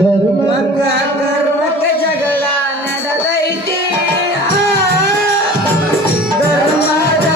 ಧರ್ಮಕ್ಕೆ ಜಗಳ ನಡೆದೈತಿ ಧರ್ಮದ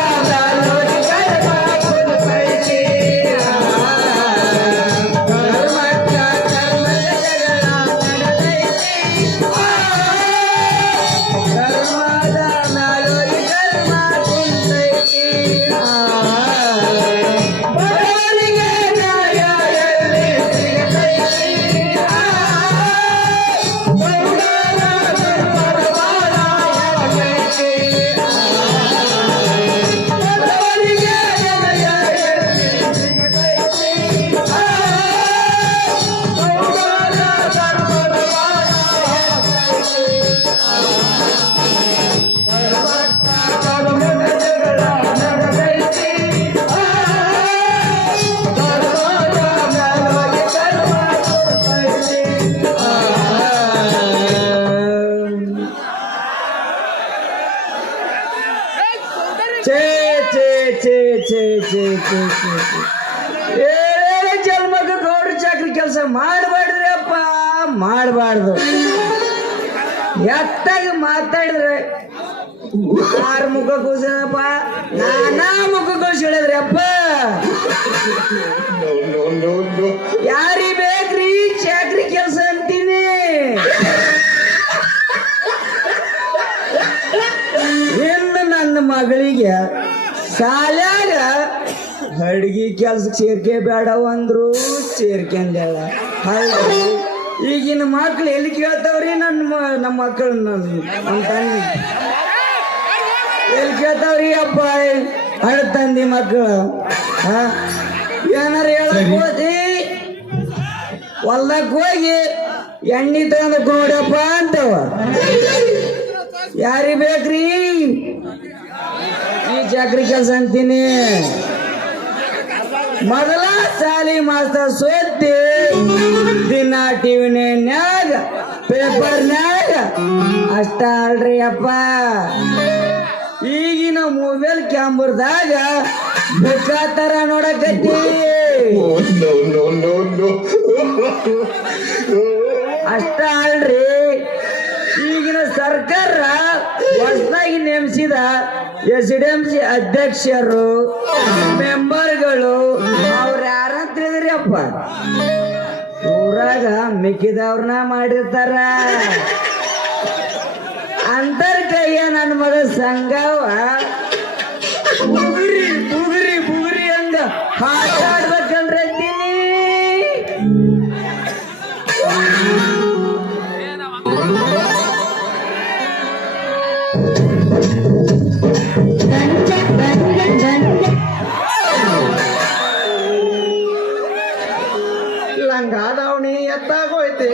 ಜನ್ಮಕ್ಕೆ ಗೌಡ್ರ ಚಾಕ್ರಿ ಕೆಲಸ ಮಾಡಬೇಡ್ರಿ ಅಪ್ಪ, ಮಾಡಬಾರ್ದು. ಎತ್ತಾಗಿ ಮಾತಾಡಿದ್ರೆ ಯಾರ ಮುಖ ಕೂಸಪ್ಪ, ನಾನಾ ಮುಖ ಕೂಸಿಳಿದ್ರಿ ಅಪ್ಪ. ಯಾರಿ ಬೇಕ್ರಿ ಚಾಕ್ರಿ ಕೆಲಸ ಅಂತೀನಿ. ಇನ್ನು ನನ್ನ ಮಗಳಿಗೆ ಶಾಲ್ಯಾಗ ಅಡ್ಗಿ ಕೆಲ್ಸಕ್ಕೆ ಸೇರ್ಕೆ ಬೇಡ ಅಂದ್ರು ಸೇರ್ಕೊಂಡಾಳ. ಈಗಿನ ಮಕ್ಳು ಎಲ್ಲಿ ಕೇಳ್ತಾವ್ರಿ? ನಮ್ಮ ಮಕ್ಕಳು ನಮ್ಮ ತಂದಿ ಎಲ್ಲಿ ಕೇಳ್ತಾವ್ರಿ ಅಪ್ಪ? ಹಳೆ ತಂದಿ ಮಕ್ಕಳು ಏನಾರ ಹೇಳಕ್ ಹೋದಿ ಹೊಲ್ದಕ್ ಹೋಗಿ ಎಣ್ಣೆ ತಗೊಂಡ್ ನೋಡಪ್ಪ ಅಂತವ. ಯಾರಿ ಬೇಕ್ರಿ ಈ ಚಾಕ್ರಿ ಕೆಲಸ ಅಂತೀನಿ. ಮೊದಲ ಶಾಲಿ ಮಾಸ್ತರ್ ಸೋತಿ ದಿನ ಟಿವಿನ್ಯಾಗ ಪೇಪರ್ನ್ಯಾಗ ಅಷ್ಟ ಅಲ್ರಿ ಅಪ್ಪ. ಈಗಿನ ಮೊಬೈಲ್ ಕ್ಯಾಮ್ರದಾಗ ಬೇಕಾತರ ನೋಡಕತ್ತಿ. ಅಷ್ಟ ಅಲ್ರಿ, ಈಗಿನ ಸರ್ಕಾರ ಹೊಸದಾಗಿ ನೇಮಿಸಿದ SDMC ಅಧ್ಯಕ್ಷರು ಮೆಂಬರ್ಗಳು ಅವ್ರು ಯಾರಂತ ಹೇಳಿದ್ರಿ ಅಪ್ಪ? ಊರಾಗ ಮಿಕ್ಕಿದವ್ರನ್ನ ಮಾಡಿರ್ತಾರ. ಅಂತರ್ ಕೈಯ ನನ್ನ ಮಗ ಸಂಗವ ಬುಗುರಿ ಬುಗುರಿ ಬುಗುರಿ ಅಂದ ಹಾಡಾಡ್ಬೇಕಂದ್ರೆ ಲಂಗಾದವಣಿ ಎತ್ತಾಗೋಯ್ತೆ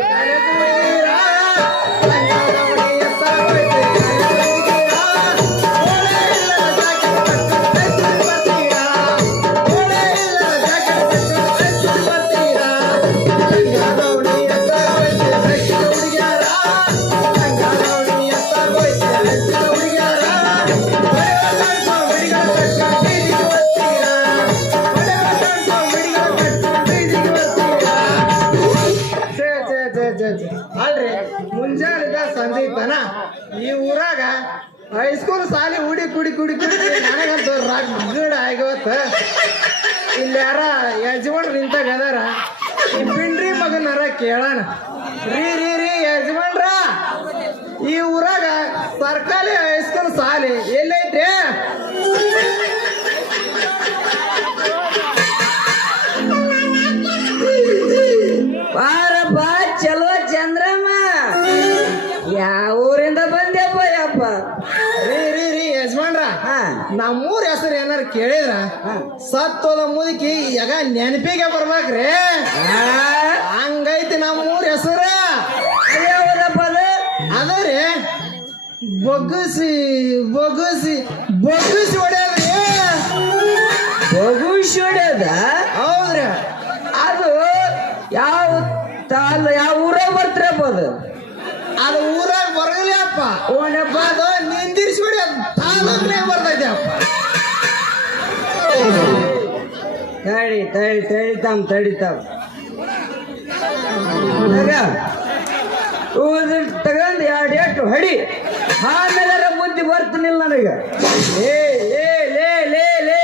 ಅಲ್ರಿ. ಮುಂಜಾನಿಂದ ಸಂಜೆ ತನ ಈ ಊರಾಗ ಹೈಸ್ಕೂಲ್ ಸಾಲಿ ಹುಡಿ ಕುಡಿ ಕುಡಿ ಕುಡಿ ನನಗಂತೂ ರಗಡ ಆಗವತ್ತ. ಇಲ್ಲಿ ಯಾರ ಯಜಮಾನ್ರು ನಿಂತಾಗ ಅದಾರ, ಈ ಪಿಂಡ್ರಿ ಮಗನಾರ ಕೇಳೋಣ. ರೀ ರೀ ರೀ ಯಜಮಾನ್ರ, ಈ ಊರಾಗ ಸರ್ಕಾರಿ ಹೈಸ್ಕೂಲ್ ಸಾಲಿ ಎಲ್ಲೈತ್ರಿ? ಬಾರಪ್ಪ ಚಲೋ ಚಂದ್ರಮ್ಮ, ಯಾವ ಊರಿಂದ ಬಂದ್ಯಪ್ಪ? ಯಪ್ಪ ರೀ ರೀ ರೀ ಯಜಮಾನ್ರ, ನಮ್ಮೂರ್ ಹೆಸರು ಏನಾರು ಕೇಳಿದ್ರ ಸತ್ತೋದ ಮುದುಕಿ ಈಗ ನೆನಪಿಗೆ ಬರ್ಬೇಕ್ರಿ. ಹಂಗೈತಿ ನಮ್ಮೂರ್ ಹೆಸರು. ಯಾವ್ದಪ್ಪ ಅದು? ಅದರಿ ಬೊಗ್ಗುಸಿ ಬೊಗ್ಗುಸಿ ಬೊಗ್ಗುಸಿ ಹೊಡ್ಯಾದ್ರಿ. ಬೊಗ್ಗುಸಿ ಹೊಡ್ಯದ? ಹೌದ್ರಿ. ಅದು ಯಾವ ಊರಾಗ ಬರ್ತೀರಪ್ಪ? ಅದು ಅದು ಊರಾಗ ಬರಗಲಿ ಅಪ್ಪ ಓಣಪ್ಪ ಅದು ನಿಂದಿರಿಸ್ಬಿಡಿ ಅದು ತಾಲೂಕ್ನೇ ಬರ್ತೈತೆ ಅಪ್ಪ ತಡಿತಾವ್ ತಗೊಂಡು ಎರಡು ಏಟು ಹಡಿ ಆಮೇಲೆ ಬುದ್ಧಿ ಬರ್ತೀನಿಲ್ಲ ನನಗೆ ಲೇ ಲೇ ಲೇ ಲೇ ಲೇ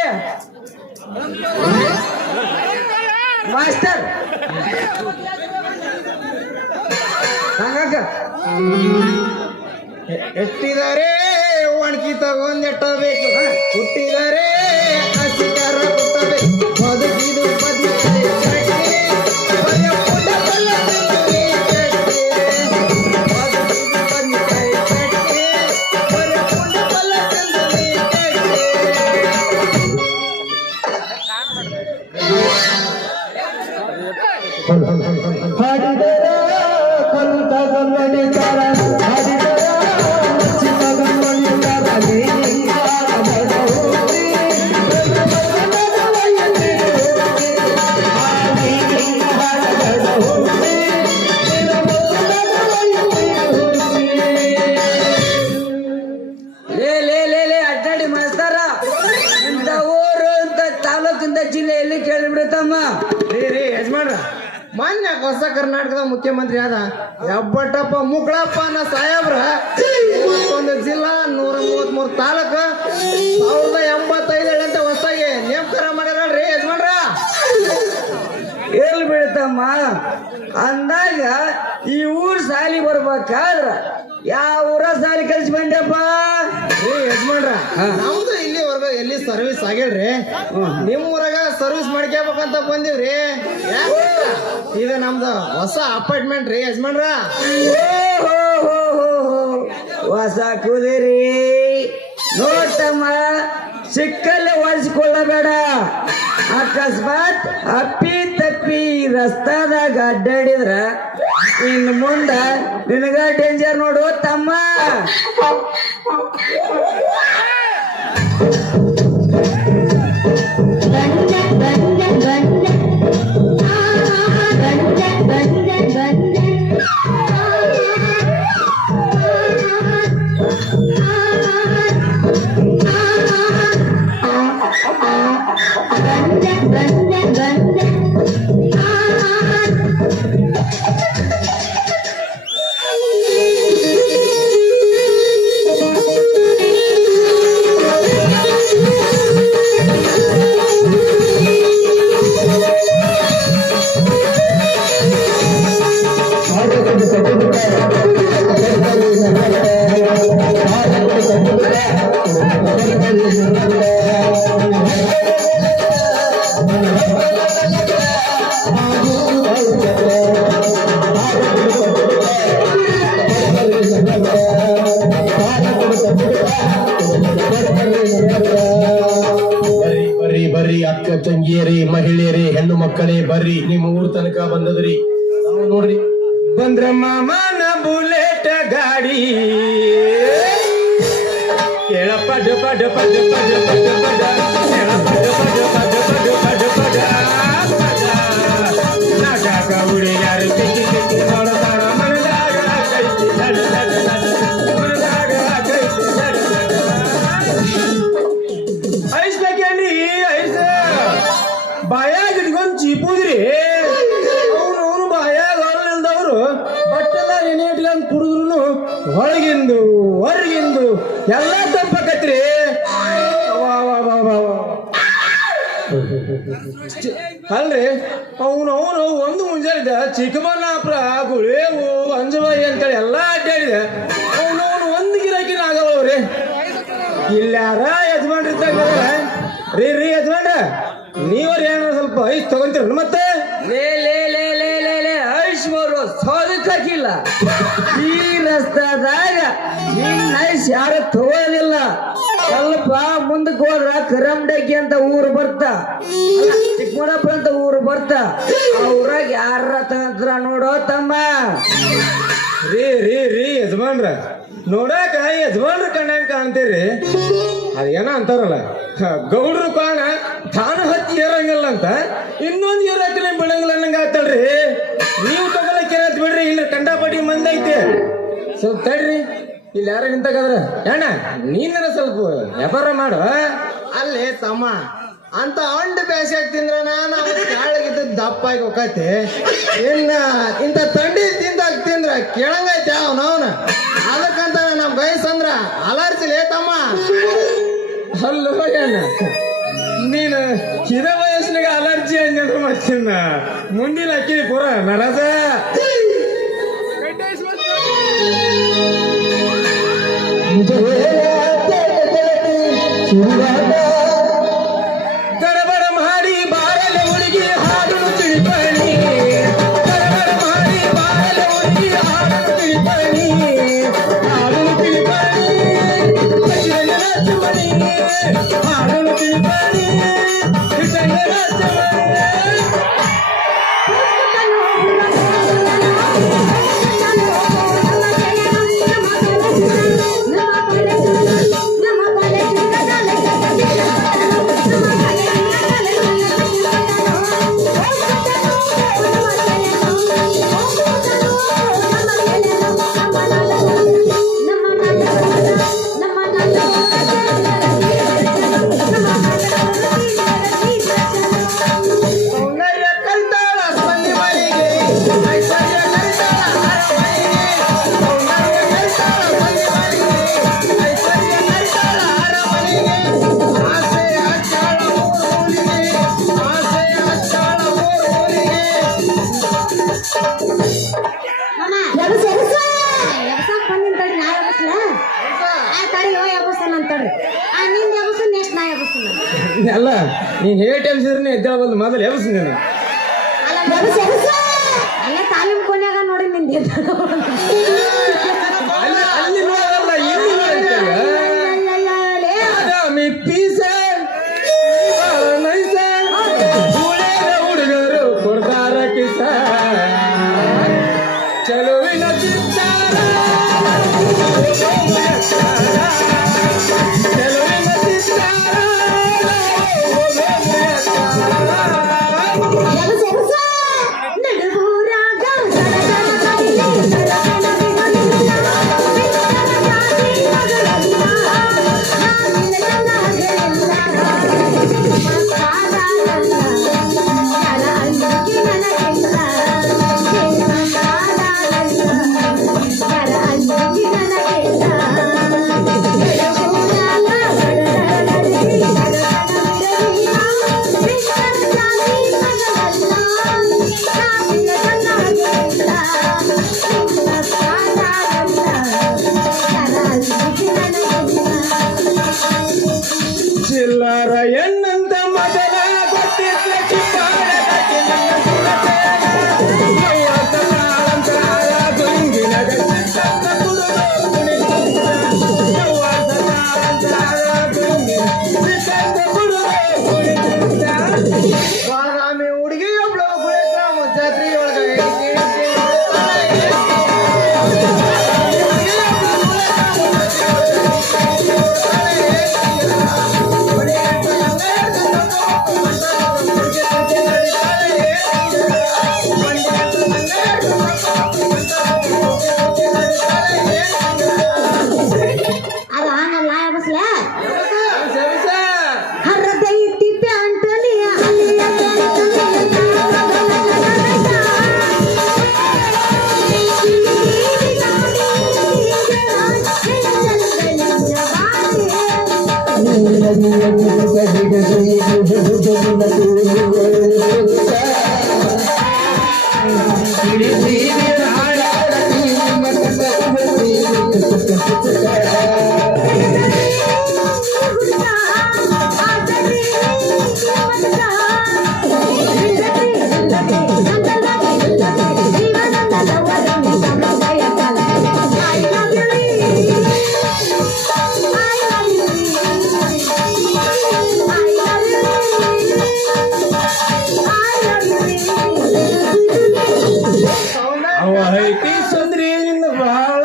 ಮಾಸ್ಟರ್ ಹಂಗಾಕ ಎಟ್ಟಿದ್ದಾರೆ ಒಣಗಿ ತಗೊಂಡ್ ಎಟ್ಟಬೇಕು ಹುಟ್ಟಿದರೆ ಹಸಿಕಾರ ಹುಟ್ಟಬೇಕು ಬದುಕಿದು ಬದುಕಿದೆ ಚಟ್ನಿ ಬರೀ ಪುಟ್ಟ ಪಲ್ಲ ತಿಂತೀವಿ ಚಟ್ನಿ ಬದುಕಿದು ಬದುಕಾಯಿ ಚಟ್ನಿ ಬರೀ ಪುಟ್ಟ ಪಲ್ಲ ತಿಂತೀವಿ ಚಟ್ನಿ ಹಾಡಿದರ ಕಲ್ತ ಗಂಗಡಿತರ ಹಾಡಿದರ ಮಚ್ಚಿತ ಗಂಗಡಿತರ ಅಡ್ಡಾಡಿ ಮಾಸ್ತಾರ ಇಂಥ ಊರು ಇಂಥ ತಾಲೂಕಿಂದ ಜಿಲ್ಲೆಯಲ್ಲಿ ಕೇಳಿಬಿಡುತ್ತಮ್ಮ ರೀ ಯಜಮಾನ್ರ ಮಾನ್ಯ ಹೊಸ ಕರ್ನಾಟಕದ ಮುಖ್ಯಮಂತ್ರಿ ಆದ ಹೆಬ್ಬಟ್ಟಪ್ಪ ಮುಗಳಪ್ಪ ಅನ್ನೋ ಸಾಹೇಬ್ರ ಒಂದು ಜಿಲ್ಲಾ 133 ತಾಲೂಕು 1085 ಅಂತ ಹೊಸದಾಗಿ ನೇಮಕಾರ ಮಾಡ್ಯಾರಲ್ರಿ ಯಜಮಾನ್ರ ಎಲ್ಲಿ ಬೀಳ್ತಮ್ಮ ಅಂದಾಗ ಈ ಊರ್ ಸಾಲಿ ಬರ್ಬೇಕಾದ್ರ ಯಾವ ಊರ ಸಾಲಿ ಕಲ್ಸಿ ಬಂದ್ಯಪ್ಪ ಯಜಮಾನ್ರ ನಮ್ದು ಇಲ್ಲಿವರೆಗೂ ಎಲ್ಲಿ ಸರ್ವಿಸ್ ಆಗಿಲ್ರಿ ನಿಮ್ ಊರಾಗ ಸರ್ವಿಸ್ ಮಾಡ್ಕೋಬೇಕಂತ ಬಂದಿವ್ರಿ ಇದು ನಮ್ದು ಹೊಸ ಅಪಾರ್ಟ್ಮೆಂಟ್ ರೀ ಯಜಮಾನ್ರ ಹೊಸ ಕುದಿರಿ ನೋಡ್ತಮ್ಮ ಸಿಕ್ಕಲ್ಲೇ ಒಲಿಸ್ಕೊಳ್ಳಬೇಡ ಅಕಸ್ಮಾತ್ ಅಪ್ಪಿ ತಪ್ಪಿ ರಸ್ತಾದಾಗ ಅಡ್ಡಾಡಿದ್ರ ಇನ್ ಮುಂದ ನಿನಗ ಡೇಂಜರ್ ನೋಡು ತಮ್ಮ ಬರ್ರಿ ಅಕ್ಕ ತಂಗಿಯರಿ ಮಹಿಳೆಯರಿ ಹೆಣ್ಣು ಮಕ್ಕಳೇ ಬರ್ರಿ ನಿಮ್ಮ ಊರ್ ತನಕ ಬಂದದ್ರಿ ನಾವು ನೋಡ್ರಿ ಬಂದ್ರ ಮಾಮನ ಬುಲೆಟ್ ಗಾಡಿ ಕೇಳ ಪಡ ಪಡ ಪಡ ಪಡ ಪಡ ಪಡ ಕೇಳ ಪಡ ಪಡ ಪಡ ಪಡ ಪಡ ಪಡ ನಾಟಕ ಹುಡುಗಿಯಾರು ಕಿಕ್ಕಿ ಕಿಕ್ಕಿ ನೋಡತಾರ ಮನದಾಗ ಕೈತಿ ನಡ ನಡ ನಡ ಮನದಾಗ ಕೈತಿ ನಡ ನಡ ಐಸ್ ಬೇಕೇನ್ರಿ ಐಸ್ ಬಾಯಾಗ ಇಟ್ಕೊಂಡ್ ಚೀಪುದ್ರಿ ಅವನು ಬಾಯಾಗ ಹೊರಲ್ದವ್ರು ಬಟ್ಟೆಲ್ಲ ಏನೇ ಇಟ್ಕೊಂಡ್ ಕುಡಿದ್ರು ಹೊರಗಿಂದು ಹೊರಗಿಂದು ಎಲ್ಲ ತಪ್ಪಕತ್ರಿ ಅಲ್ರಿ ಅವನು ಒಂದು ಮುಂಜಾನೆ ಚಿಕ್ಕಬಳ್ಳಾಪುರ ಗುಳೇವು ಅಂಜವಾಯಿ ಅಂತೇಳಿ ಎಲ್ಲ ಅಡ್ಡಾಡಿದೆ ಅವನು ಒಂದು ಗಿರಾಕಿನ ಆಗವ್ರಿ ಇಲ್ಲಾರ ಯಜಮಾನ್ರಿದ್ದಾಗ ರೀ ಯಜಮಾನ್ರ ನೀವ್ರ ಏನೋ ಸ್ವಲ್ಪ ಐಸ್ ತಗೊಂತೀರ ಮತ್ತೆ ಲೇ ಲೇ ಲೇ ಲೇ ಲೇ ಲೇ ಐಸ್ ಬರೋ ಸೋದಕ್ಕಾಕಿಲ್ಲ ಈ ರಸ್ತಾದಾಗ ನಿನ್ನ ಐಸ್ ಯಾರು ತಗೊಳ್ಳೋದಿಲ್ಲ ಸ್ವಲ್ಪ ಮುಂದಕ್ಕೆ ಹೋದ್ರ ಕರಮಡಕ್ಕಿ ಅಂತ ಊರು ಬರ್ತಾ ಚಿಕ್ಕಮಗಳಾಪುರ ಅಂತ ಊರು ಬರ್ತಾ ಆ ಊರಾಗ ಯಾರ ತಗಂತ್ರ ನೋಡೋ ತಮ್ಮ ರೀ ಯಜಮಾನ್ರ ನೋಡಾಕ ಯಜಮಾನ್ರ ಕಣ್ಣಂಗ ಕಾಣ್ತೀರಿ ಅದೇನ ಅಂತಾರಲ್ಲ ಗೌಡ್ರು ಕಾಣ ತಾನು ಹತ್ತಿ ಏರಂಗಿಲ್ಲ ಅಂತ ಇನ್ನೊಂದು ಏರಾಕನೆ ಬೆಳಂಗಿಲ್ಲ ಅನ್ನಂಗ ಆತಲ್ರಿ ನೀವು ತಗೊಳಕ್ಕೆ ಬಿಡ್ರಿ ಇಲ್ಲಿ ಕಂಡಾಪಟ್ಟಿ ಮಂದಿ ಐತೆ ಸ್ವಲ್ಪ ತಡ್ರಿ, ಇಲ್ಲಿ ಯಾರು ನಿಂತಾಗದ್ರ ಅಣ್ಣ ನೀನ ಸ್ವಲ್ಪ ವ್ಯಾಪಾರ ಮಾಡು. ಅಲ್ಲೇ ತಮ್ಮ ಅಂತ ಅಂಡು ಬೇಸಾಗಿ ತಿಂದ್ರ ನಾನು ಕಾಳಗಿದ್ದ ದಪ್ಪಾಗಿ ಹೋಗತ್ತೆ. ಇನ್ನ ಇಂಥ ತಂಡಿ ತಿಂದ್ರ ಕೇಳಂಗೈತೆ ಅವನವನ. ಅದಕ್ಕಂತ ನಮ್ ಬಯಸಂದ್ರ ಅಲರ್ಜಿಲೇ ತಮ್ಮ. ಅಲ್ಲೋ ಅಣ್ಣ, ನೀನು ಹಿರ ವಯಸ್ಸಿನಾಗ ಅಲರ್ಜಿ ಅಂದ್ರು ಮಾಡ್ತೀನ, ಮುಂದಿನ ಅಕ್ಕಿ ಪೂರ ನರಸ. ಗಡಬಡ ಮಾಡಿ ಬಾರಲೆ ಹುಡುಗಿ ಹಾಡು ತಿಳಿಪಣಿ, ಗಡಬಡ ಮಾಡಿ ಬಾರಲೆ ಹುಡುಗಿ ಹಾಡು ತಿಳಿಪಣಿ, ಹಾಡು ತಿಳಿಪಣಿ, ರಾಜಮಣಿ ಹಾಡು ತಿಳಿಪಣಿ, ರಾಜಮಣಿ. ಅಲ್ಲ ನೀನ್ ಹೇಟ್ ಎಬ್ಸಿದ್ರೆ ಎದ್ದೇಳಬಲ್ದು, ಮೊದಲು ಎಬ್ಸ್ ನೀನು. ಅಲ್ಲ ತಾಲೀಮ್ ಕೊನೆಯಾಗ ನೋಡಿ ನಿಂದ ಅಲ್ಲಿ ನೋಡಲ್ಲ, ಇಲ್ಲಿ ನೋಡ್ತೇವೆ. ಪೀಸ ನೈಸ ಹುಡುಗರು ಕೊಡ್ತಾರ ಕಿಸ, ಚಲುವಿನ ಚಿತ್ತಾರ, ಚಲುವಿನ ಚಿತ್ತಾರ. ಚಿಲ್ಲರ ಎನ್ನಂತ ಮೊದಲ ಗೊತ್ತಿದ್ದ ಚಿಪ್ಪಾಡದಕ್ಕೆ ನನ್ನ ಸುರತೆಯ ತಾಳಂತಾಳ ಗುಂಗಿನ ಗಂಟಂತ ಕುಡುಗೋ ಕುಣಿತ, ಯವ್ವಾದ ತಾಳಂತಾಳ ಗುಂಗಿನ ಗಂಟಂತ ಕುಡುಗೋ ಕುಣಿತ. ಬಾದಾಮಿ ಹುಡುಗಿ ಒಬ್ಳು ಗುಳೆಗ್ರಾಮ ಜಾತ್ರೆ ಒಳಗೆ ಅದು ಹಂಗಲ್ಲ ಬಸ್ಲ ಹರ್ರದೈ ತಿಪ್ಪೆ ಅಂಟಲಿ ಅಲ್ಲಿಯ ಅವ ಐತಿ ಸುಂದ್ರಿ ನಿನ್ನ ಬಹಳ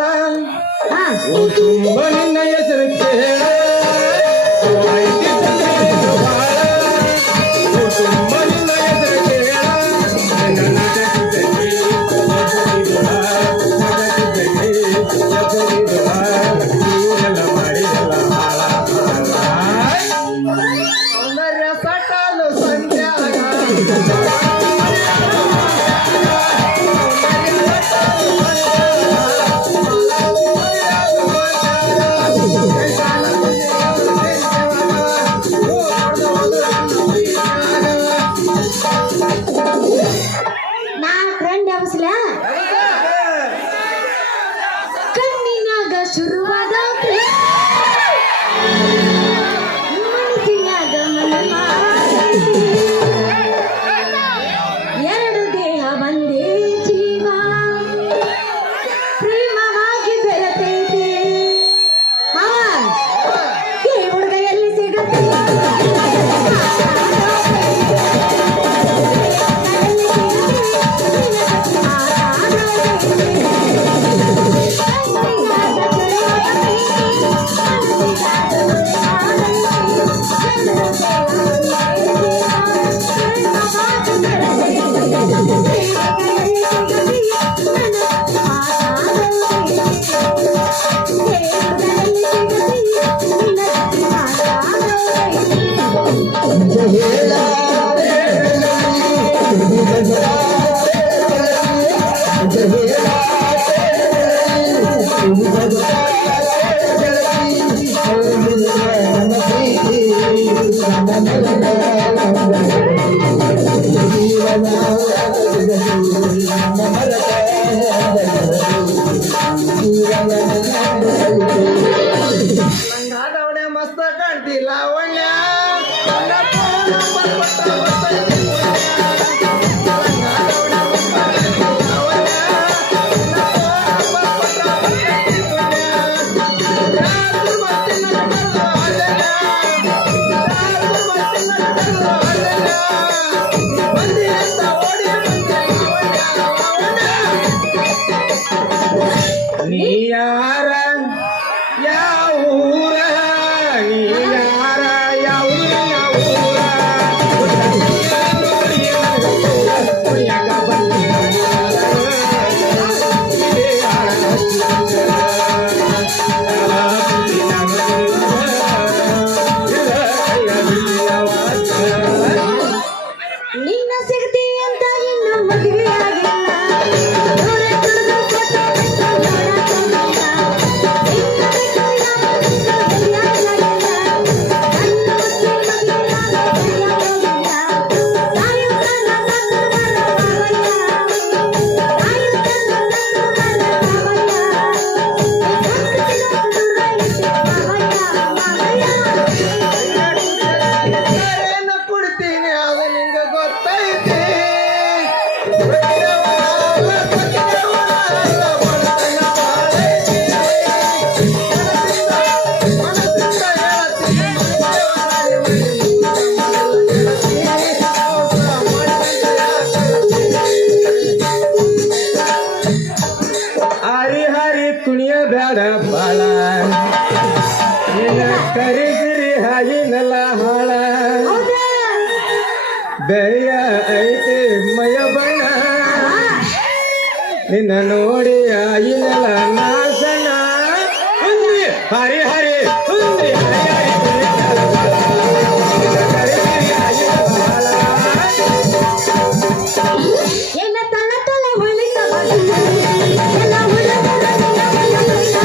ತುಂಬ ನಿನ್ನ ಹೆಸರು ಕೇಳ. ಅವ ಐತಿ ಸುಂದ್ರಿ ನಿನ್ನ ಬಹಳ ತುಂಬ ನಿನ್ನ ಹೆಸರು ಕೇಳ. ನನ್ನ ನಟಕಿದ್ದಗಿ, ನಟಕಿದ್ದಗಿ, ನಟಕಿದ್ದಗಿ, ನಂಗಾದವಡೆ ಮಸ್ತ ಕಾಣ್ತಿ ಲಾವಣ್ಯ ನನ್ನ ಫೋನ್ ನಂಬರ್ ಕೊಟ್ಟ ಬರ್ತೈತಿ ನಂಗಾದವಡೆ ಮಸ್ತ ಕಾಣ್ತಿ ಲಾವಣ್ಯ ನನ್ನ ಫೋನ್ ನಂಬರ್ ಕೊಟ್ಟ ಬರ್ತೈತಿ ಯಾರು ಬರ್ತಿನ ಕಡಲು ಅಲ್ಲಣ್ಣ ಯಾರು ಬರ್ತಿನ ಕಡಲು ಅಲ್ಲಣ್ಣ ಬಂದಿ ಅಂತ ಓಡಿ ಬಂದೆ ಲಾವಣ್ಯ ನೀ ಯಾರ ಯಾವ ಊರ ನೀ ಯಾರ ಯಾವ ಊರ ನಿನ್ನ ಸಿಗತಿ ಅಂತ ಇನ್ನ ಮದುವೆ ಆಗಿಲ್ಲ ದೂರ ದುಡ್ದು ಫೋಟೋ ಬಿಟ್ಟು ನೋಡಕ್ಕಾಗಿಲ್ಲ. ನಿನ್ನ ಬಿಟ್ಟು ಯಾರಿಗೂ ಮದುವೆಯಾಗಿಲ್ಲ. ನನ್ನ ಮುಚ್ಚಿ ಮದುವೆಯಾಗಿ ಹೋಗಿಲ್ಲ. ತಾಯಿಯು ತನ್ನ ಸತ್ತು ಬರೋ ಮಾವಯ್ಯ. ತಾಯಿಯು ತನ್ನ ಸತ್ತು ಬರೋ ಮಾವಯ್ಯ. ಸಂಕಟದ ದೂರ ಇಟ್ಟು ಮಾವಯ್ಯ ಮಾವಯ್ಯ. ಏನು ಕುಡ್ತೀನಿ ಅದು ನಿಂಗೆ ಗೊತ್ತೈತಿ ಹರಿ ಹರಿ ಕುಣಿಯ ಬೇಡ ಬಾಳ ನಿನ್ನ ಕರಿಗಿರಿ ಹಾಗಿನಲ್ಲ ಹಾಳ ಹೌದಾ? ಬೆಳೆಯ ಐತೆ ಮಯ ಬಣ್ಣ ನಿನ್ನ ನೋಡಿ ಆಗಿನಲ್ಲ ನಾಸನ ಹುಂದಿ ಹರಿ ಹರಿ ಹುಂದಿ ಹರಿ ಹರಿ ಕುಣಿಯ ಬೇಡ ಬಾಳ. ನಿನ್ನ ಕರಿಗಿರಿ ಹಾಗಿನಲ್ಲ ಹಾಳ. ಎಲ್ಲ ತಳ ತಳ ಹೊಳಿತ ಬಲ್ಲ ಎಲ್ಲ ಹುಡುಗರ ಎಲ್ಲ ಹೊಳಿತ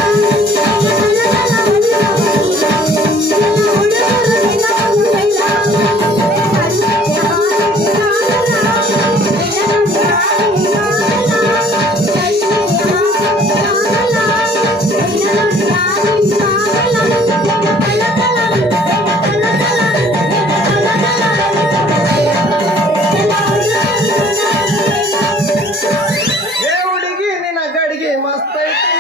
ಎಲ್ಲ ತಳ ತಳ ಹೊಳಿತ ಬಲ್ಲ ಎಲ್ಲ ಹುಡುಗರ ಎಲ್ಲ ಏ ಹುಡುಗಿ ನಿನ್ನ ಗಡಿಗೆ ಮಸ್ತ್ ಐತಿ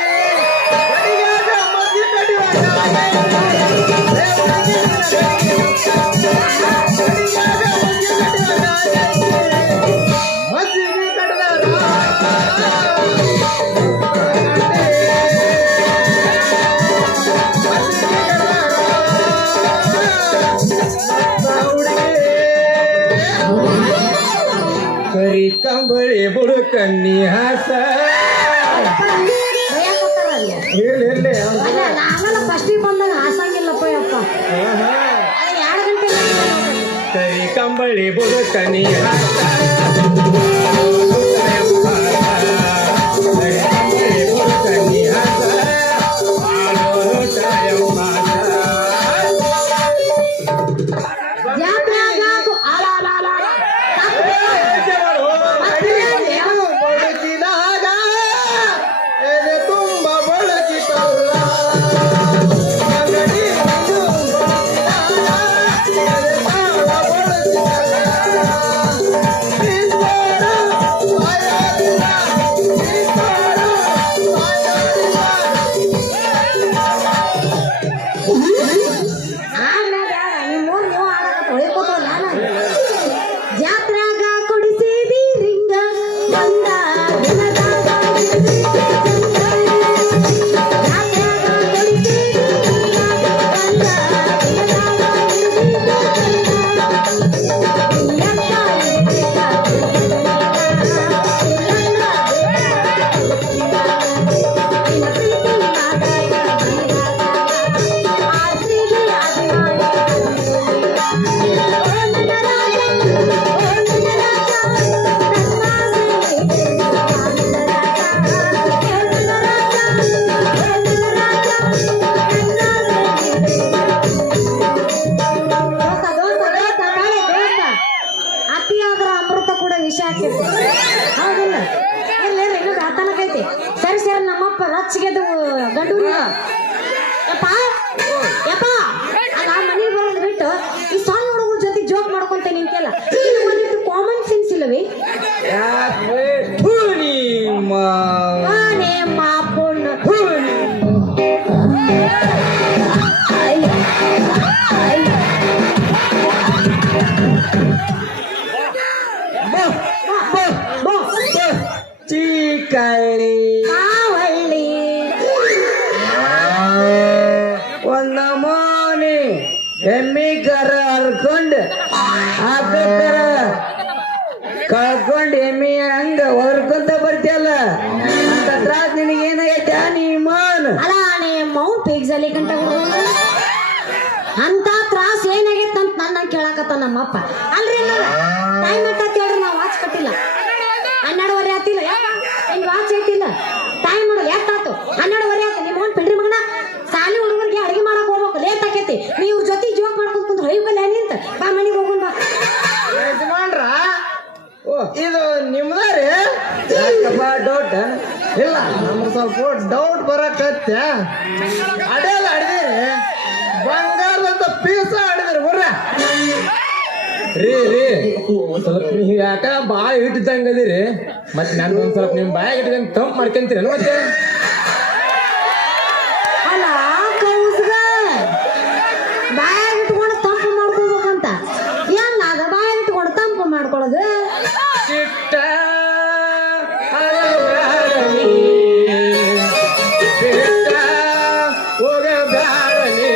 ಗಡಿಗ್ಯಾಗ ಮದ್ದಿ ಕಡಿಯುವಾಗ ಏ ಹುಡುಗಿ ನಿನ್ನ ಗಡಿಗೆ ಮಸ್ತ್ ಐತಿ. ಗಡಿಗ್ಯಾಗ ಮದ್ದಿ ಕಡಿಯುವಾಗ ಮದ್ದಿಗೆ ಕಡ್ದಾರ ಕರಿ ಕಂಬಳಿ ಬುಡುಕನ್ನಿ ಹಾಸ ಹೇಳಿ ನಾವೆಲ್ಲ ಫಸ್ಟಿಗೆ ಬಂದಾಗ ಹಾಸಂಗಿಲ್ಲಪ್ಪ ಯಪ್ಪ ಅದು 2 ಗಂಟೆ ಕರಿ ಕಂಬಳಿ ಬುಡುಕನ್ನಿ ಹಾಸ ಕರಿ ಕಂಬಳಿ ಬುಡುಕನ್ನಿ ಹಾಸ ಜಾತ್ರೆಯಾಗ ಅಲ ಅಲ ಅಲ ಬಳುಕಿದಾಗ ಎದೆ ತುಂಬ ಬಳುಕಿತಲ್ಲ ಅಂಗಡಿ ಇದು ಬಳುಕಿದಾಗ ಎದೆ ತುಂಬ ಬಳುಕಿತಲ್ಲ ನಿಂದರ ರೊಚ್ಚಿಗೆ ಗಂಡು ಯಪ್ಪ ಯಪ್ಪ ಅಲ್ಲ ಮನೆಗೆ ಬರೋದು ಬಿಟ್ಟು ಈ ಸಣ್ಣ ಹುಡುಗರ ಜೊತೆ ಜೋಕ್ ಮಾಡ್ಕೊಂತ ನಿಂತೆಲ್ಲ ಒಂದಿಟ್ಟು ಕಾಮನ್ ಸೆನ್ಸ್ ಇಲ್ಲವೇ ಯಾಕೆ ಥು ನಿಮ್ಮ ನಾನೇ ಮಾಪುಣ್ಣ ಚೀಕಳ್ಳಿ ಮಾವಳ್ಳಿ ಒಂದ ಮೋನಿ ಎಮ್ಮಿ ಕರ ಹರ್ಕೊಂಡ್ ಆಕರ ಕಳ್ಕೊಂಡ್ ಎಮ್ಮಿ ಹಂಗ ಹೊರ್ಕೊಂತ ಬರ್ತಿಯಲ್ಲ ಅಂತ ತ್ರಾಸ ನಿನಗೆ ಏನಾಗೈತೆ ನೀ ಮೋನ್ ಅಲಾನೆ ಮೌನ್ ಪಿಗ್ಸಲಿ ಗಂಟ ಅಂತ ತ್ರಾಸ ಏನಾಗೈತೆ ಅಂತ ನನ್ನ ಕೇಳಾಕತ್ತ ನಮ್ಮಪ್ಪ ಅಲ್ರಿ ಟೈಮ್ ಎಟ್ಟತ್ ಹೇಳ್ರಿ ನಾವು ವಾಚ್ ಕಟ್ಟಿಲ್ಲ 12:30 ಆತಿಲ್ಲ ನಿಮ್ ವಾಚ್ ಐತಿಲ್ಲ ಟೈಮ್ ನೋಡು ಎಷ್ಟಾತು 12:30 ಆತ ನಿಮ್ಮ ಪಿಂಡ್ರಿ ಮಗನ ಸಾಲಿ ಹುಡುಗರಿಗೆ ಅಡಿಗೆ ಮಾಡಕ್ ಹೋಗ್ಬೇಕು ಲೇಟ್ ಆಕೈತಿ ನೀವು ಜೊತೆ ಜೋಕ್ ಮಾಡ್ಕೊಂಡ್ ಕುಂತ್ರ ಹೊಯ್ಕಲ್ಲ ನಿಂತ ಬಾ ಮನೆಗೆ ಹೋಗೋಣ ಬಾ ಯಜಮಾನ್ರ ಇದು ನಿಮ್ದಾರಿ ಯಾಕಪ್ಪ ಡೌಟ್ ಇಲ್ಲ ನಮ್ಗೆ ಸ್ವಲ್ಪ ಡೌಟ್ ಬರಕತ್ತ ಅಡೆಲ್ಲ ಅಡಿದಿರಿ ಬಂಗಾರದಂತ ಪೀಸ ಆಡಿದ್ರಿ ಬರ್ರ ರೀ ಸ್ವಲ್ಪ ನೀವ್ ಯಾಕ ಬಾಳ ಇಟ್ಟಿದ್ದಂಗ ಅದಿರಿ ಮತ್ ನಾನು ಒಂದ್ ಸ್ವಲ್ಪ ನಿಮ್ ಬಾಯಾಗ ಇಟ್ಕೊಂಡ್ ತಂಪ್ ಮಾಡ್ಕೊಂತೀರ ಮತ್ತೆ ಅಲ್ಲ ಕೌಸ್ಗ ಬಾಯಾಗ ಇಟ್ಕೊಂಡು ತಂಪು ಮಾಡ್ಕೋಬೇಕಂತ ಹೆಂಗ ಅದ ಬಾಯಾಗ ಇಟ್ಕೊಂಡು ತಂಪು ಮಾಡ್ಕೊಳ್ಳೋದು ಚಿಟ್ಟ ಹರಬ್ಯಾಡನಿ, ಬಿಟ್ಟ ಹೋಗಬ್ಯಾಡನಿ,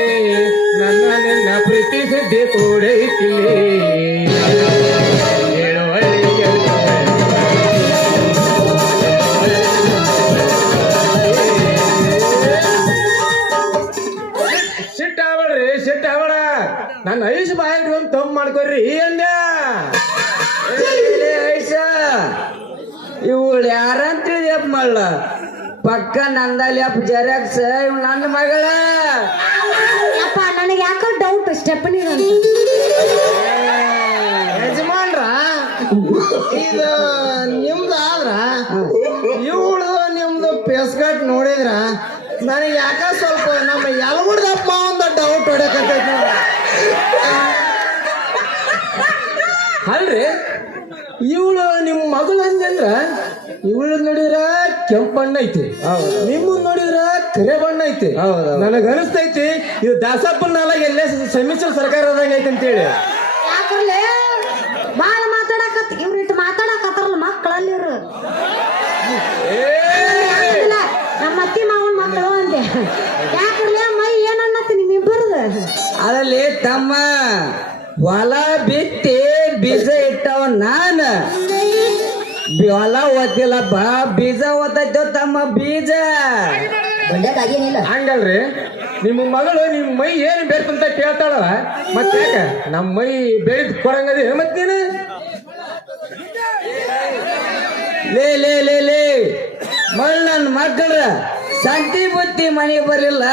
ನನ್ನ ನಿನ್ನ ಪ್ರೀತಿಸಿದ್ದೆ ಕೂಡೈತಿಲಿ ಸಿಟ್ಟ ಅವಳ ನನ್ನ ಐಸ್ ಬಾಯಿ ಒಂದು ತಂಪ್ ಮಾಡ್ಕೊಡ್ರಿ ಅಂದ್ಯ ಐಸ ಇವಳು ಯಾರಂತ ತಿಳಿಯಪ್ಪ ಮಳ್ಳ ಪಕ್ಕ ನಂದಲ್ಲಿ ಅಪ್ಪ ಜೆರಾಕ್ಸ್ ಇವ್ ನನ್ನ ಮಗಳ ಯಪ್ಪ ನನಗೆ ಯಾಕೋ ಡೌಟ್ ಸ್ಟೆಪ್ನಿ ಯಜಮಾನ್ರ ಇದು ನಿಮ್ದು ಆದ್ರ ಇವಳು ನಿಮ್ದು ಪೇಸ್ಗಟ್ ನೋಡಿದ್ರ ನನಗೆ ಯಾಕ ಸ್ವಲ್ಪ ನಮ್ಮ ಯಲಗುಡ್ದಪ್ಪ ಒಂದು ಡೌಟ್ ಹೊಡಕತ್ತೈತಿ ನೋಡ್ರ ಅಲ್ರಿ ಇವಳು ನಿಮ್ಮ ಮಗಳು ಅಂದ್ರ ಇವಳು ನೋಡಿದ್ರ ಕೆಂಪ್ ಬಣ್ಣ ಐತಿ ನಿಮ್ಮನ್ ನೋಡಿದ್ರ ಕರೆ ಬಣ್ಣ ಐತಿ ನನಗ ಅನಿಸ್ತೈತಿ ಇದು ದಾಸಪ್ಪನ ನಾಲಾಗ ಎಲ್ಲೇ ಸಮ್ಮಿಶ್ರ ಸರ್ಕಾರ ಆದಂಗ ಐತಿ ಅಂತೇಳಿ ಯಾಕರ್ಲೆ ಬಾಳ ಮಾತಾಡಕತ್ ಇವ್ರಿಟ್ಟು ಮಾತಾಡಕತ್ತಾರಲ್ಲ ಮಕ್ಕಳಲ್ಲಿ ಇವ್ರು ಇಲ್ಲ, ನಮ್ಮ ಅತ್ತಿ ಮಾವನ ಮಕ್ಕಳು ಅಂದೆ ಯಾಕರ್ಲೆ ಮೈ ಏನನ್ನತ್ತ ನಿಮ್ಮಿಬ್ಬರದ ಅದ್ರಲ್ಲಿ ತಮ್ಮ ಹೊಲ ಬಿತ್ತಿ ಬೀಜ ಇಟ್ಟವ ನಾನ ಹೊಲ ಓದ್ತಿಲ್ಲಪ್ಪ ಬೀಜ ಓದೈತೋ ತಮ್ಮ ಬೀಜ ಹಂಗಲ್ರಿ ನಿಮ್ಮ ಮಗಳು ನಿಮ್ ಮೈ ಏನ್ ಬೇಕಂತ ಕೇಳ್ತಾಳ ಮತ್ ಯಾಕ ನಮ್ ಮೈ ಬೆಳೆದ್ ಕೊಡಂಗದಿ ಮತ್ ನೀನು ಲೇ ಲೇ ಲೇ ಲೇ ಮಳ್ ನನ್ನ ಮಕ್ಕಳ ಸಂತಿ ಬುತ್ತಿ ಮನೆಗೆ ಬರ್ಲಿಲ್ಲ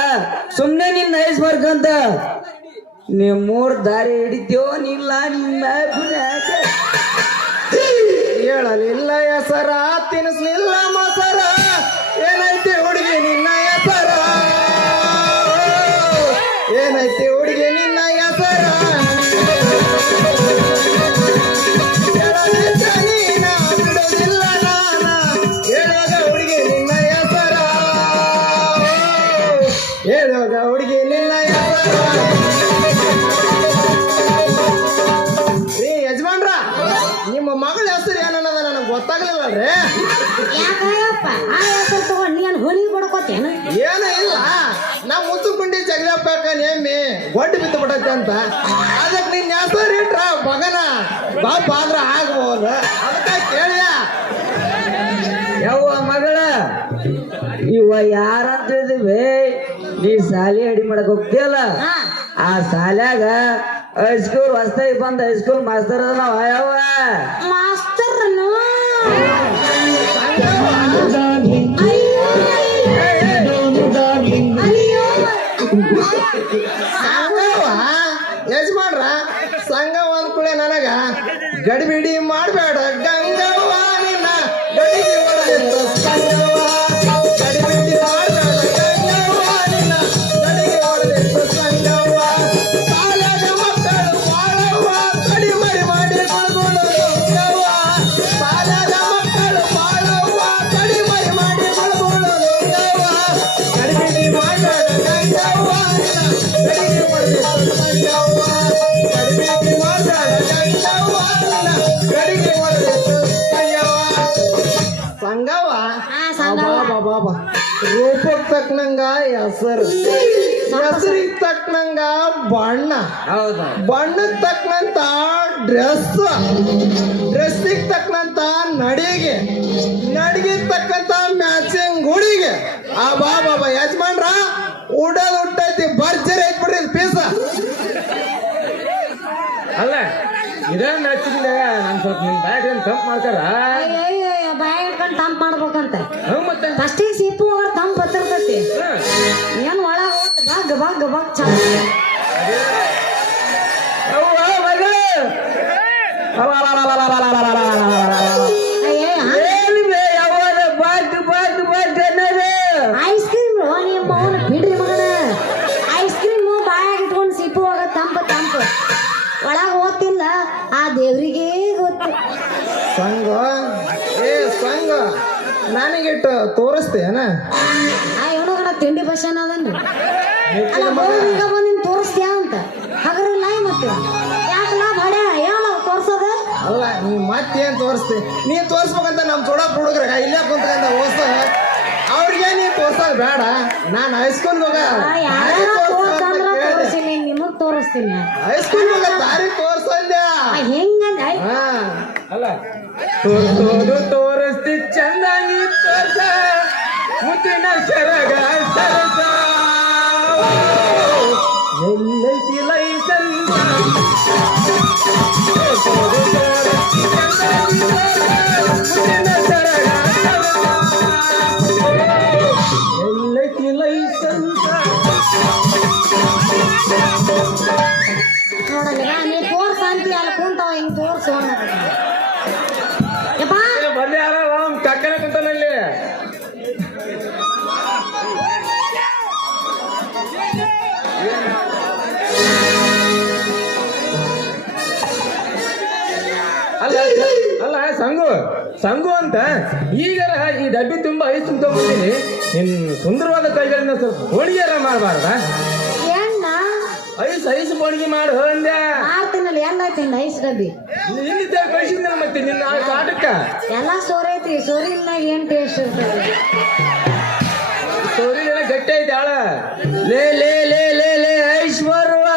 ಸುಮ್ನೆ ನಿನ್ನ ಐಸ್ ಬರ್ಕಂತ ನೀವ್ 3 ದಾರಿ ಹಿಡಿತೇವೋ ನಿಲ್ಲ ನಿಮ್ಮ ಹೇಳಲಿಲ್ಲ ಹೆಸರ ತಿನ್ನಿಸ್ಲಿಲ್ಲ ಮೊಸರ ಏನೈತಿ ಹುಡುಗಿ ನಿನ್ನ ಹೆಸರ ಏನೈತಿ ಹುಡುಗಿ ನಿನ್ನ ಹೆಸರ ಹೇಳಲಿಲ್ಲ ನೀನ ಬಿಡೋದಿಲ್ಲ ನಾನ ಹೇಳುವಾಗ ಹುಡುಗಿ ನಿನ್ನ ಹೆಸರ ಹೇಳುವಾಗ ಹುಡುಗಿ ನಿನ್ನ ಹೆಸರ ರೀ ಯಜಮಾನ್ರ ನಿಮ್ಮ ಮಗಳ ಹೆಸರು ಏನನ್ನದ ನನಗೆ ಗೊತ್ತಾಗ್ಲಿಲ್ಲಲ್ರಿ ಯಾಕಪ್ಪ ಆ ಹೆಸರು ತಗೊಂಡು ನೀನು ಹೊಲಿಗೆ ಬಡ್ಕೋತೇನು ಏನೂ ಇಲ್ಲ ನಾ ಮುತ್ತುಕುಂಡಿ ಜಗದಪ್ಪಕ್ಕ ನೇಮಿ ಗೊಡ್ಡು ಬಿದ್ದು ಬಿಡತ್ತೆ ಅಂತ ಅದಕ್ಕೆ ನಿನ್ನ ಹೆಸರು ಇಟ್ರ ಮಗನ ಬಾಪ ಆದ್ರ ಆಗ್ಬೋದು ಅದಕ್ಕೆ ಕೇಳಿಯ ಯವ್ವ ಮಗಳ ಇವ ಯಾರಂತ ಹೇಳಿದ್ವಿ ನೀ ಸಾಲಿ ಅಡಿ ಮಾಡಕ್ ಹೋಗ್ತೀಯಲ್ಲ ಹಾ ಆ ಸಾಲ್ಯಾಗ ಹೈಸ್ಕೂಲ್ ಹೊಸ್ತಾಗಿ ಬಂದ ಹೈಸ್ಕೂಲ್ ಮಾಸ್ತರ್ ಅದ ನಾವ್ ಯಾವ ಮಾಸ್ತರ್ನು ಅಯ್ಯೋ ಅಯ್ಯೋ ಸಂಗವ ಯಜಮಾನ್ರ ಸಂಗವ ಅಂದ್ಕೂಳೆ ನನಗ ಗಡಿಬಿಡಿ ಮಾಡಬೇಡ ಗಂಗವ್ವ ನಿನ್ನ ಗಡಿಗೆ ಒಳಗಿದ್ದ ಸಂಗವ ಗಡಿಬಿಡಿ ಮಾಡ ಕಡಿಮೆ ಮಾತಾಡ ಗಂಗವ್ವ ಕಡಿಮೆ ಹೊಡೆದಿತ್ತು ಸಂಗವ್ವ ಕಡಿಮೆ ಮಾತಾಡ ಗಂಗವ್ವ ಕಡಿಮೆ ಹೊಡೆದಿತ್ತು ಸಂಗವ್ವ ಹಾ, ಸಂಗವ್ವ. ಬಾಬಾ ರೂಪಕ್ ತಕ್ಕನಂಗ ಹೆಸರಿಗೆ ತಕ್ಕನಂಗ ಬಣ್ಣ ಹೌದಾ ಬಣ್ಣಕ್ ತಕ್ಕನಂತ ಡ್ರೆಸ್ಸಿಗೆ ತಕ್ಕನಂತ ನಡಿಗೆ ತಕ್ಕಂತ ಮ್ಯಾಚಿಂಗ್ ಗುಡಿಗೆ ಆ ಬಾಬಾ ಯಜಮಾನ್ರ ಉಡೋದು ಹುಟ್ಟೈತಿ ಭರ್ಜರಿ ಐತ್ ಬಿಡ್ರಿ ಪೀಸ ಅಲ್ಲ ಇದೇ ಮ್ಯಾಚಿಂದ ನಾನು ಸ್ವಲ್ಪ ನಿಮ್ ಬ್ಯಾಗ್ ತಂಪ್ ಮಾಡ್ತಾರ ಬಾಯ ಇಟ್ಕೊಂಡು ತಂಪ್ ಮಾಡ್ಬೇಕಂತ ಹಂಗ್ ಮತ್ತೆ ಫಸ್ಟಿಗೆ ಸಿಪ್ಪು ಹೋಗ ತಂಪ್ ಬತ್ತಿರ್ತೈತಿ ಏನ್ ಒಳಗ ಬಾಗ್ ಚಂದ ಐಸ್ ಕ್ರೀಮ್ ನಿಮ್ಮ ಅವನು ಬಿಡ್ರಿ ಮಗನ ಐಸ್ ಕ್ರೀಮ್ ಬಾಯಾಗ ಇಟ್ಕೊಂಡು ಸಿಪ್ಪು ಹೋಗ ತಂಪ ಒಳಗ ಓದ್ತಿಲ್ಲ ಆ ದೇವ್ರಿಗೆ ಗೊತ್ತು ಸಂಗ ನನಗಿಟ್ಟು ತೋರಿಸ್ತೇನ ಆ ಇವನಗಣ ತಿಂಡಿ ಬಸ್ಸನ ಅದನ್ರಿ ಅಲ್ಲ ಈಗ ಬಂದಿನ್ ತೋರಿಸ್ತೀಯ ಅಂತ ಹಾಗಾದ್ರೆ ನಾಯಿ ಮತ್ತೆ ಯಾಕಲ್ಲ ಬಡ ಏನೋ ತೋರ್ಸೋದ ಅಲ್ಲ ನೀ ಮತ್ತೇನ್ ತೋರಿಸ್ತಿ ನೀ ತೋರ್ಸ್ಬೇಕಂತ ನಮ್ ಚೋಡಪ್ಪ ಹುಡುಗ್ರ ಇಲ್ಲೇ ಕುಂತ್ಕಂತ ಓದ್ಸ ಅವ್ರಿಗೆ ನೀ ತೋರ್ಸೋದ್ ಬೇಡ ನಾನ್ ಹೈಸ್ಕೂಲ್ ಹೋಗ ತೋರಿಸಿಲ್ಲ ನಿಮಗ್ ತೋರಿಸ್ತೀನಿ ಹೈಸ್ಕೂಲ್ ಹೋಗ ದಾರಿ ತೋರ್ಸಂದ್ಯ ಹೆಂಗಂದ ಹಾ ಅಲ್ಲ ತೋರಿಸ್ತಿ ಚಂದ ನೀ ತೋರ್ಸ ಮುತ್ತಿನ ಸರಗ ಸರಸ ಎಲ್ಲೈತಿ ಲೈಸನ್ಸ ಮುತ್ತಿನ ಸರಗ ಎಲ್ಲೈತಿ ಲೈಸನ್ಸ ನೋಡಲ್ಲ ನೀ ತೋರ್ಸ ಅಂತಿ ಅಲ್ಲಿ ಕುಂತಾವ ಹಿಂಗ್ ತೋರ್ಸು ಯಪ್ಪ ಬಂದೆ ಯಾರ ಕಕ್ಕನೆ ಕುಂತಾನಲ್ಲಿ ಅಲ್ಲ ಸಂಗು ಅಂತ ಈಗಾರ ಈ ಡಬ್ಬಿ ತುಂಬಾ ಐಸ್ ತುಂಬ್ಕೊಂಡ್ಬಿಡ್ತೀನಿ ನಿನ್ ಸುಂದರವಾದ ಕೈಗಳಿಂದ ಸ್ವಲ್ಪ ಹೋಳಿಗೆ ಮಾಡಬಾರ್ದ ಏನ್ನ ಐಸ್ ಹೋಳಿಗೆ ಮಾಡು ಅಂದ್ಯಾ ಮಾಡ್ತೀನಲ್ಲ ಎಲ್ಲೈತಿ ಐಸ್ ಡಬ್ಬಿ ನಿನ್ನಿದ್ದ ಕಳಿಸಿದ್ನ ಮತ್ತೆ ನಿನ್ನ ಆಟಕ್ಕ ಎಲ್ಲ ಸೋರಿ ಐತಿ ಸೋರಿನ ಏನ್ ಟೇಸ್ಟ್ ಇರ್ತದೆ ಸೋರಿನ ಗಟ್ಟಿ ಐತೆ ಆಳ ಲೇ ಲೇ ಲೇ ಲೇ ಲೇ ಐಸ್ ಮಾರುವ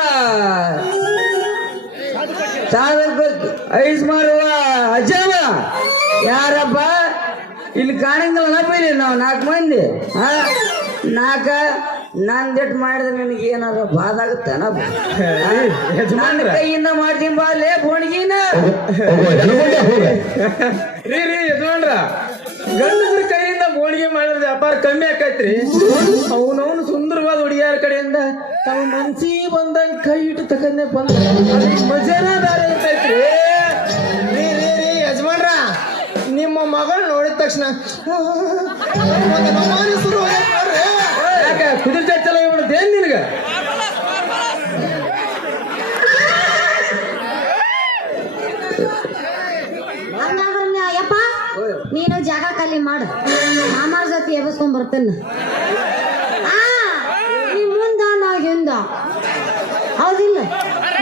ಐಸ್ ಮಾರುವ ಅಜ್ಜವ ಯಾರಪ್ಪ ಇಲ್ಲಿ ಕಾಣಂಗಿಲ್ಲ ನಪ್ಪಲಿ ನಾವು 4 ಮಂದಿ ನಂದೆಟ್ ಮಾಡಿದ್ರೆ ನಿನಗೆ ಏನಾರ ಬಾಧ ಆಗುತ್ತೆ ನನ್ನ ಕೈಯಿಂದ ಮಾಡ್ತೀನಿ ಬಾ ಲೇ ಬೋಣಿಗಿನ ರೀ ಯಜಮಾನ್ರ ಗಂಡಸ್ರ ಕೈಯಿಂದ ಬೋಣಿಗೆ ಮಾಡಿದ್ರೆ ವ್ಯಾಪಾರ ಕಮ್ಮಿ ಆಕೈತ್ರಿ ಅವನವನು ಸುಂದರವಾದ ಹುಡುಗಿಯಾರ ಕಡೆಯಿಂದ ತಮ್ಮ ಮನ್ಸಿ ಬಂದಂಗ ಕೈ ಇಟ್ಟು ತಕಂದೆ ಬಂದ ಮಜಾನ ಬೇರೆ ಇರ್ತೈತ್ರಿ ಯಜಮಾನ್ರ ನಿಮ್ಮ ಮಗಳು ನೋಡಿದ ತಕ್ಷಣ ಶುರು ಯಾಕ ಕುದುರೆ ಚಲ ಏನ್ ನಿನಗ ಯಪ್ಪ ನೀನು ಜಾಗ ಖಾಲಿ ಮಾಡು ಮಾಮಾರ ಜೊತೆ ಎಬ್ಸ್ಕೊಂಡ್ ಬರ್ತೇನೆ ನೀ ಮುಂದ ನಾ ಹಿಂದ ಹೌದಿಲ್ಲ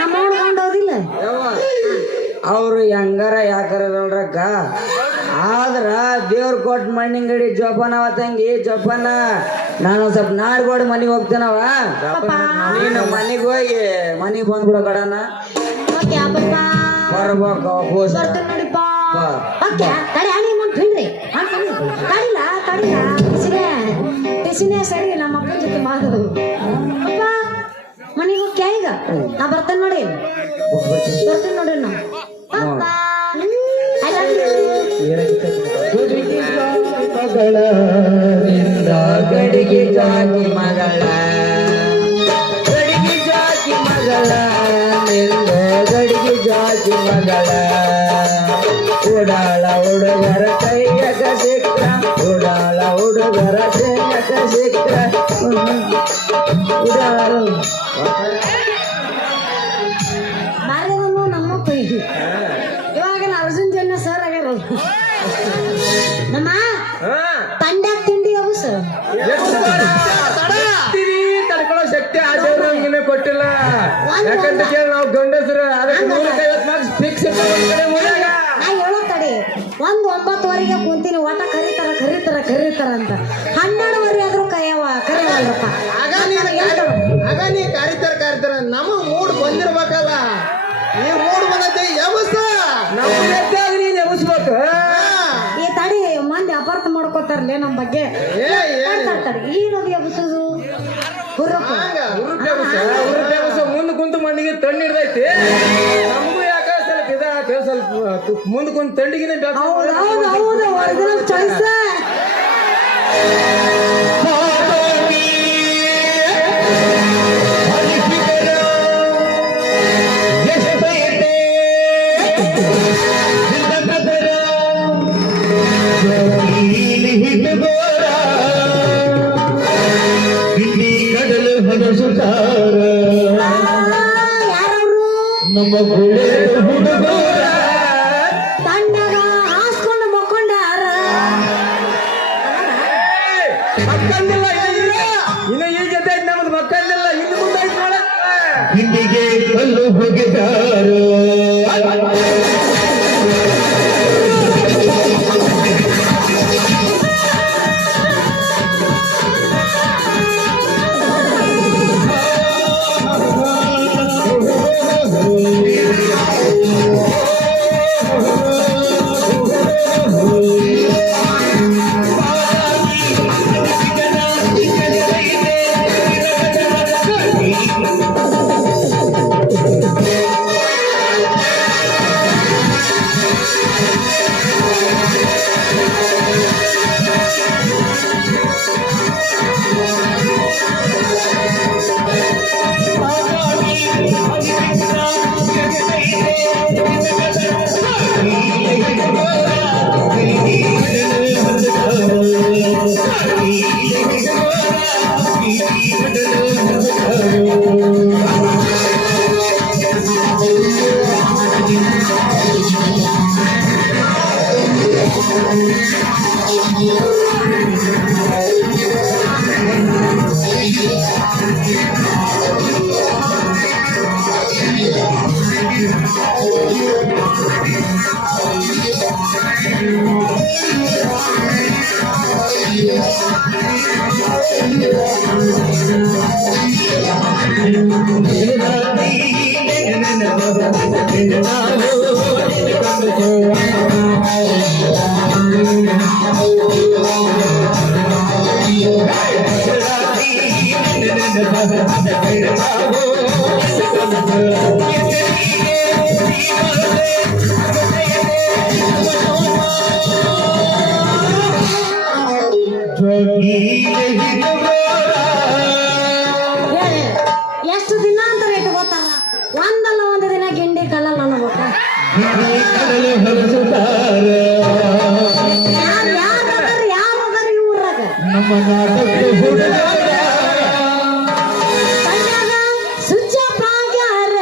ನಮ್ಮ ಗಂಡ ಹೌದಿಲ್ಲ ಅವ್ರು ಹೆಂಗಾರ ಯಾಕಾರ ನೋಡ್ರಕ್ಕ ಆದ್ರ ದೇವ್ರ ಕೊಟ್ಟ ಮಣ್ಣಿಂಗಡಿ ಜೋಪಾನವ ತಂಗಿ ಜೋಪಾನ ನಾನು ಸ್ವಲ್ಪ ನಾಡ್ಗೋಡ್ ಮನೆಗೆ ಹೋಗ್ತೇನವ ನೀನು ಮನೆಗೆ ಹೋಗಿ ಮನೆಗೆ ಬಂದ್ಬಿಡೋ ಕಡನ ಬರ್ಬೇಕು ಬರ್ತೇನೆ ನೋಡಿಪ್ಪ ಓಕೆ ತಡಿ ಹಣಿ ಮುಂದ್ರಿ ತಡಿಲ್ಲ ಟಿಸಿನೇ ಸರಿ ನಮ್ಮ ಅಪ್ಪನ ಜೊತೆ ಮಾತು ಅಪ್ಪ ಮನೆಗೆ ಹೋಗ್ಯ ಈಗ ನಾ ಬರ್ತೇನೆ ನೋಡಿ ನಾ ಗಡಿಗೆ ಜಾತಿ ಮಗಳ ಗಡಿಗೆ ಜಾತಿ ಮಗಳ ನಿಂದ ಗಡಿಗೆ ಜಾತಿ ಮಗಳ ಉಡಾಳ ಹುಡುಗರ ಕೈಯಕ ಸಿಕ್ಕ ಉಡಾಳ ಹುಡುಗರ ಕೈಯಕ ಸಿಕ್ಕ ಉಡಾಳ ಬಾಲ್ಯವನ್ನು ನಮ್ಮಪ್ಪ ಇವಾಗ ಅರ್ಜುನ್ ಜನ ಸರ್ ಆಗ್ಯಾರ ನಮ್ಮ ತಂಡ್ಯಾಗ ತಿಂಡಿ ಅವು ಸರ್ ಅಂತ 12 ಆದ್ರೂ ಕರೆಯವಲ್ಲಪ್ಪ. ಆಗ ನೀ ಕಾರಿತಾರ ನಮಗ್ ಮೂಡ್ ಬಂದಿರ್ಬೇಕಲ್ಲ. ಈ ಮೂಡ್ ಬಂದೈತೆ ಎಬಸ ನಮ್ಮ ಎದ್ದಾಗ ನೀನ್ ಎಬ್ಸ್ಬೇಕು. ಈ ತಡಿ ಮಂದಿ ಅಪಾರ್ಥ ಮಾಡ್ಕೋತಾರಲ್ಲೇ ನಮ್ ಬಗ್ಗೆ. ಈರೋದು ಎಬ್ಸೋದು ಮುಂದ್ ಕುಂತು ಮಣ್ಣಿಗೆ ತಣ್ಣಿ ಹಿಡ್ದೈತಿ. ನಮಗೂ ಯಾಕ ಸ್ವಲ್ಪ ಮುಂದ್ ಕುಂತ ತಂಡಿಗಿನ ಒರಿಜಿನಲ್ ಚಾಯ್ಸ್. ನಮ್ಮ ಹುಡುಗರ ತಂಡಗ ಹಾಸ್ಕೊಂಡು ಮಕ್ಕೊಂಡಾರ. ಮಕ್ಕಂದಿಲ್ಲ ಇನ್ನ ಈ ಜೊತೆ ನಮ್ದು ಮಕ್ಕಂದಿಲ್ಲ ಇನ್ನು ಮುಂದೆ ನೋಡ ಹಿಂದಿಗೆ ಕಲ್ಲು ಹೋಗಿದ್ದಾರೆ. ಎಷ್ಟು ದಿನ ಅಂತ ರೇಟ್ ಗೊತ್ತಾರ? ಒಂದಲ್ಲ ಒಂದು ದಿನ ಗಿಂಡಿ ಕಲ್ಲಲ್ಲ ಅನ್ನಬೇಕ. ಯಾರದಾರ ಈ ಊರಾಗ? ಸುಚ್ಚಪ್ಪ ಆಗ್ಯಾರ.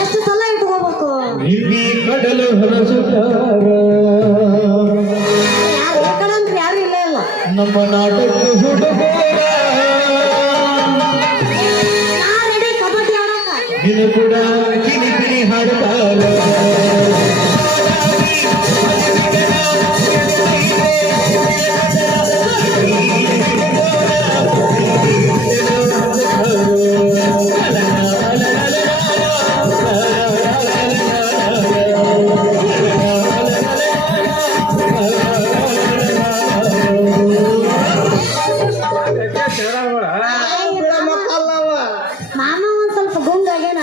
ಎಷ್ಟು ಸಲ ಇಟ್ಕೋಬೇಕು? ಕಡಲು ಹೊರಸುತ್ತಾರ ಯಾರು ಯಾರು ಇಲ್ಲ ಇಲ್ಲ. ನಮ್ಮ ನಾಟಕ ಹುಡುಗರ ನೀನು ಕೂಡ ಕಿನಿ ಕಿನಿ ಹಾಡುತ್ತಾರ ಮಾಮ ಒಂದ್ ಸ್ವಲ್ಪ ಗುಂಗಾಗೇನ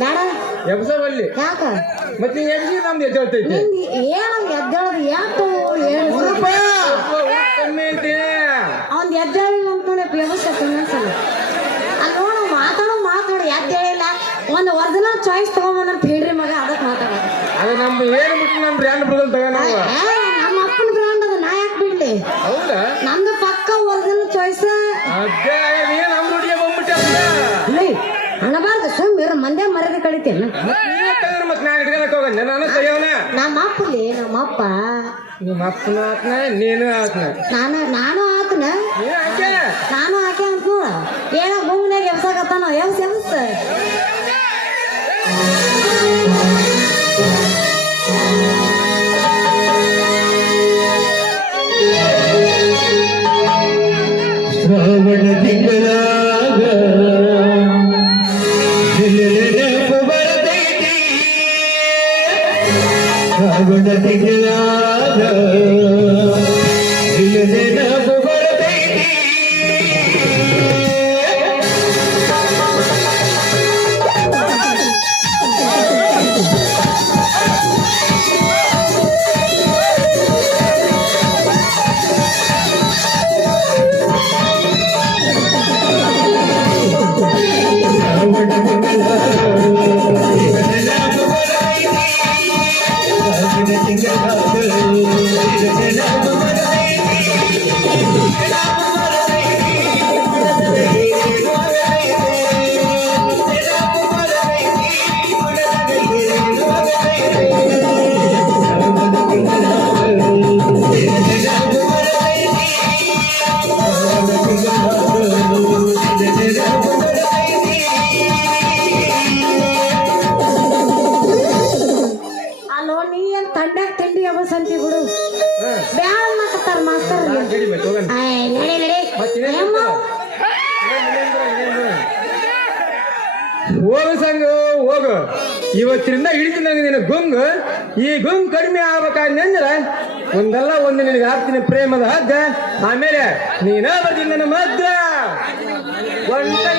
ಬೇಡ ಯಾಕ ಮತ್ತೆ ಎಬ್ಸಿ ನಮ್ದು ಎದ್ದೇಳ್ತೈತಿ ಏನಂದ್ ಎದ್ದೇಳದ್ ಯಾಕೆ ಕಮ್ಮಿ ಐತಿ ಅವ್ನ್ ಎದ್ದೇಳಿಲ್ಲ ಅಂತ ವ್ಯವಸ್ಥೆ ತಿನ್ನಸಲ್ಲ ಅಲ್ಲಿ ನೋಡು ಮಾತಾಡು ಎದ್ದೇಳಿಲ್ಲ ಒಂದ್ ಒರಿಜಿನಲ್ ಚಾಯ್ಸ್ ತಗೊಂಬಂದ್ ಅಂತ ಹೇಳ್ರಿ ಮಗ ಅದಕ್ಕೆ ಮಾತಾಡೋದು ಅದು ನಮ್ದು ಏನು ಬಿಟ್ಟು ನಮ್ ಬ್ರ್ಯಾಂಡ್ ಬಿಡಲ್ ತಗ ನಾವು ನಮ್ಮ ಅಪ್ಪನ ಬ್ರ್ಯಾಂಡ್ ಅದು ನಾ ಯಾಕೆ ಬಿಡ್ಲಿ ಹೌದಾ ನಮ್ದು ಪಕ್ಕ ಒರಿಜಿನಲ್ ಚಾಯ್ಸ್ ಅದೇ ನೀ ನಮ್ ದುಡಿಗೆ ಬಂದ್ಬಿಟ್ಟೆ ಇಲ್ಲಿ ಅನ್ನಬಾರ್ದು ಸುಮ್ಮಿರ ಮಂದ್ಯ ಮರ್ಯಾದೆ ಕಳಿತೇನ ಮತ್ತೆ ನಾನು ಇಟ್ಕೊಳಕ್ ಹೋಗಂದೆ ನಾನು ತೆಗಿಯವನ ನಮ್ಮ ಅಪ್ಪ ನಿಮ್ಮ ಅಪ್ಪನ ಆತ್ನ ನೀನು ಆತ್ನ ನಾನು ಆತನ ನೀನು ಹಾಕೆ ನಾನು ಹಾಕೆ ಅಂತ ನೋಡ ಏನೋ ಭೂಮಿನಾಗ ಎಬ್ಸಾಕತ್ತಾನ ಎಬ್ಸ ಶ್ರಾವಣ ತಿಂಗಳಾಗ ನೆನಪು ಬರತೈತಿ ಶ್ರಾವಣ ತಿಂಗಳಾಗ ನೆನಪು ಬರತೈತಿ ಅಲ್ಲೋ ನೀ ಏನ್ ತಂಡ್ಯಾಗ ತಿಂಡಿ ಎಬಸಂತಿ ಬಿಡು ಬ್ಯಾಳ ಅನ್ನಕತ್ತಾರ ಮಾಸ್ತರ್ ನಡಿ ಏಮ್ಮ? ಹೋಗು ಸಂಘ ಹೋಗು ಇವತ್ತಿನಿಂದ ಹಿಡಿತೀನಿ ನಂಗೆ ನಿನ್ನ ಗುಂಗ್ ಈ ಗುಂಗ್ ಕಡಿಮೆ ಆಗ್ಬೇಕಾದ್ರೆ ಒಂದಲ್ಲ ಒಂದು ನಿನಗೆ ಹಾಕ್ತೀನಿ ಪ್ರೇಮದ ಹಗ್ಗ ಆಮೇಲೆ ನೀನ ಬರ್ತೀನಿ ನನ್ನ ಮಗ್ಗ ಒಂಟೈ